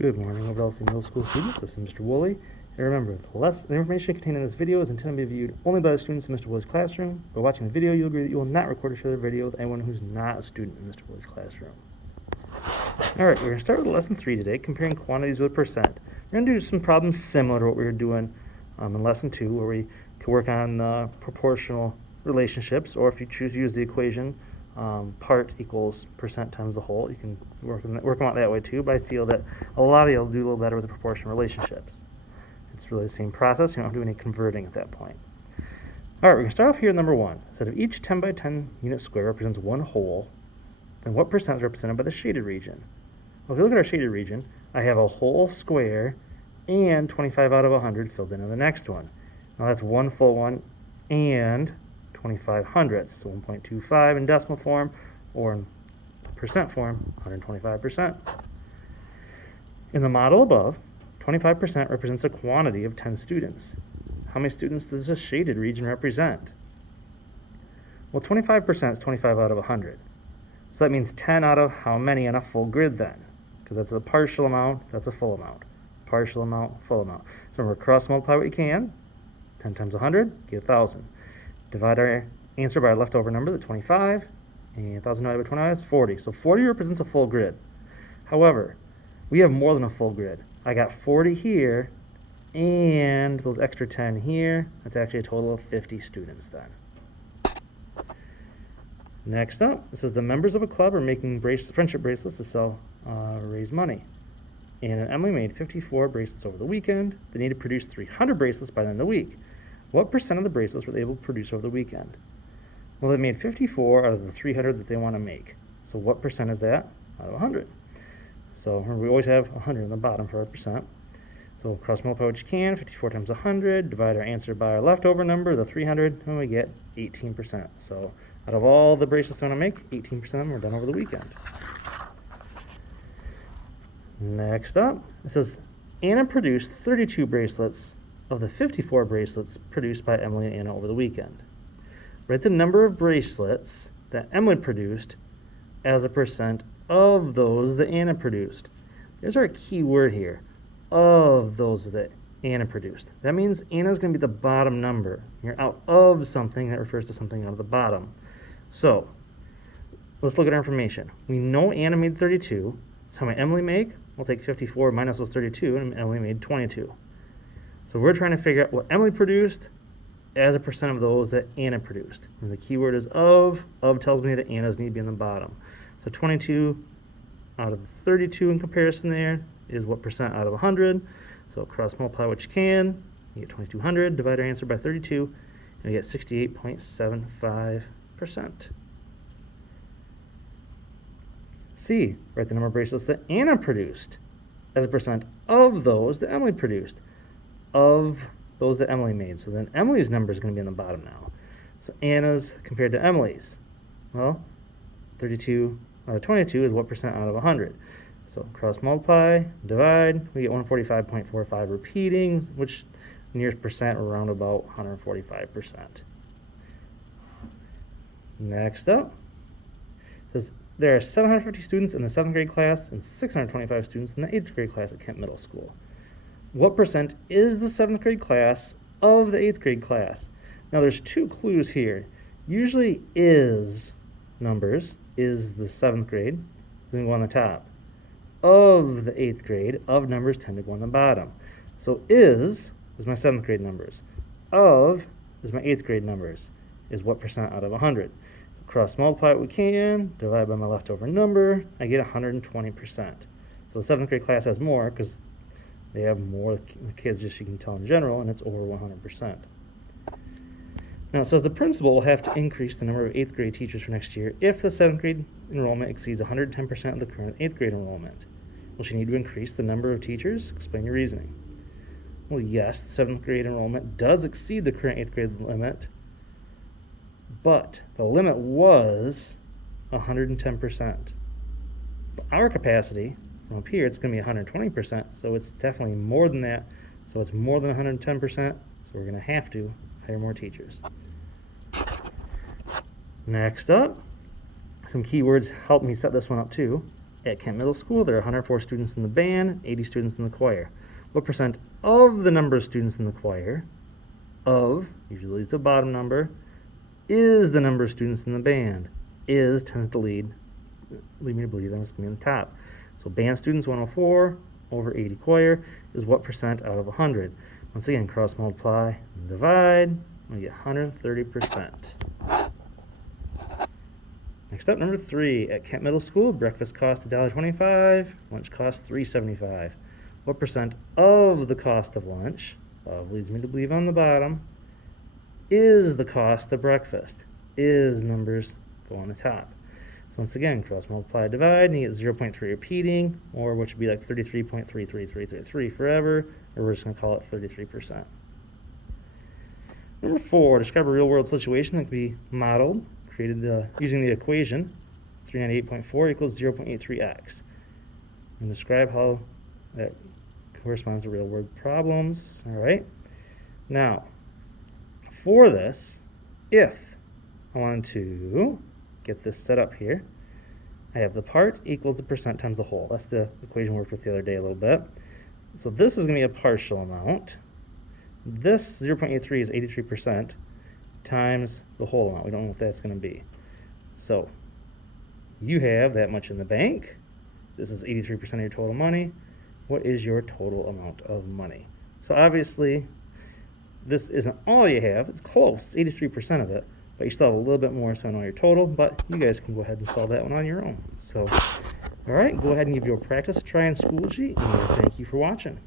Good morning, Overall Middle School students. This is Mr. Woolley. And remember, the information contained in this video is intended to be viewed only by the students in Mr. Woolley's classroom. By watching the video, you'll agree that you will not record or share the video with anyone who's not a student in Mr. Woolley's classroom. Alright, we're going to start with lesson 3 today, comparing quantities with percent. We're going to do some problems similar to what we were doing in lesson 2, where we can work on proportional relationships, or if you choose to use the equation, part equals percent times the whole. You can work them out that way too, but I feel that a lot of you will do a little better with the proportional relationships. It's really the same process. You don't have to do any converting at that point. All right, we're going to start off here at number 1. It said if each 10 by 10 unit square represents one whole, then what percent is represented by the shaded region? Well, if you look at our shaded region, I have a whole square and 25 out of 100 filled in the next one. Now that's one full one and 25 hundredths, so 1.25 in decimal form, or in percent form, 125%. In the model above, 25% represents a quantity of 10 students. How many students does this shaded region represent? Well, 25% is 25 out of 100. So that means 10 out of how many in a full grid then? Because that's a partial amount, that's a full amount. Partial amount, full amount. So remember, cross multiply what you can. 10 times 100, get 1,000. Divide our answer by our leftover number, the 25, and 1,000 divided by 25 is 40. So 40 represents a full grid. However, we have more than a full grid. I got 40 here, and those extra 10 here. That's actually a total of 50 students then. Next up, this is the members of a club are making friendship bracelets to sell, raise money. Anna and Emily made 54 bracelets over the weekend. They need to produce 300 bracelets by the end of the week. What percent of the bracelets were they able to produce over the weekend? Well, they made 54 out of the 300 that they want to make. So what percent is that out of 100? So remember, we always have 100 on the bottom for our percent. So cross multiply what you can, 54 times 100, divide our answer by our leftover number, the 300, and we get 18%. So out of all the bracelets they want to make, 18% of them were done over the weekend. Next up, it says Anna produced 32 bracelets of the 54 bracelets produced by Emily and Anna over the weekend. Write the number of bracelets that Emily produced as a percent of those that Anna produced. There's our key word here, of those that Anna produced. That means Anna's going to be the bottom number. You're out of something that refers to something out of the bottom. So let's look at our information. We know Anna made 32. So how many Emily make? We'll take 54 minus those 32, and Emily made 22. So we're trying to figure out what Emily produced as a percent of those that Anna produced. And the key word is of. Of tells me that Anna's need to be on the bottom. So 22 out of 32 in comparison there is what percent out of 100. So cross multiply what you can. You get 2200, divide our answer by 32, and we get 68.75%. C, write the number of bracelets that Anna produced as a percent of those that Emily produced. Of those that Emily made. So then Emily's number is going to be on the bottom now. So Anna's compared to Emily's. Well, 32 out of 22 is what percent out of 100. So cross multiply, divide, we get 145.45 repeating, which nearest percent around about 145%. Next up, it says there are 750 students in the 7th grade class and 625 students in the 8th grade class at Kent Middle School. What percent is the 7th grade class of the 8th grade class? Now there's two clues here. Usually is numbers, is the 7th grade, is going to go on the top. Of the 8th grade, of numbers tend to go on the bottom. So is my 7th grade numbers. Of is my 8th grade numbers, is what percent out of 100. Cross multiply what we can, divide by my leftover number, I get 120%. So the 7th grade class has more because they have more kids, just you can tell in general, and it's over 100%. Now it says the principal will have to increase the number of 8th grade teachers for next year if the 7th grade enrollment exceeds 110% of the current 8th grade enrollment. Will she need to increase the number of teachers? Explain your reasoning. Well, yes, the 7th grade enrollment does exceed the current 8th grade limit, but the limit was 110%. But our capacity from up here, it's going to be 120%, so it's definitely more than that. So it's more than 110%, so we're going to have to hire more teachers. Next up, some keywords help me set this one up too. At Kent Middle School, there are 104 students in the band, 80 students in the choir. What percent of the number of students in the choir, usually is the bottom number, is the number of students in the band? Is tends to lead me to believe that it's going to be on the top. So band students 104 over 80 choir is what percent out of 100? Once again, cross multiply and divide, we get 130%. Next up, number 3. At Kent Middle School, breakfast costs $1.25, lunch costs $3.75. What percent of the cost of lunch, leads me to believe on the bottom, is the cost of breakfast? Is numbers go on the top. So once again, cross multiply, divide, and you get 0.3 repeating, or which would be like 33.33333 forever, or we're just going to call it 33%. Number 4, describe a real-world situation that can be modeled, created using the equation 398.4 equals 0.83x. And describe how that corresponds to real-world problems. All right. Now, for this, if I wanted to get this set up here, I have the part equals the percent times the whole. That's the equation we worked with the other day a little bit. So this is going to be a partial amount. This 0.83 is 83% times the whole amount. We don't know what that's going to be. So you have that much in the bank. This is 83% of your total money. What is your total amount of money? So obviously, this isn't all you have. It's close. It's 83% of it. But you still have a little bit more, so I know your total. But you guys can go ahead and solve that one on your own. So, all right, go ahead and give your practice a try on School Sheet. And thank you for watching.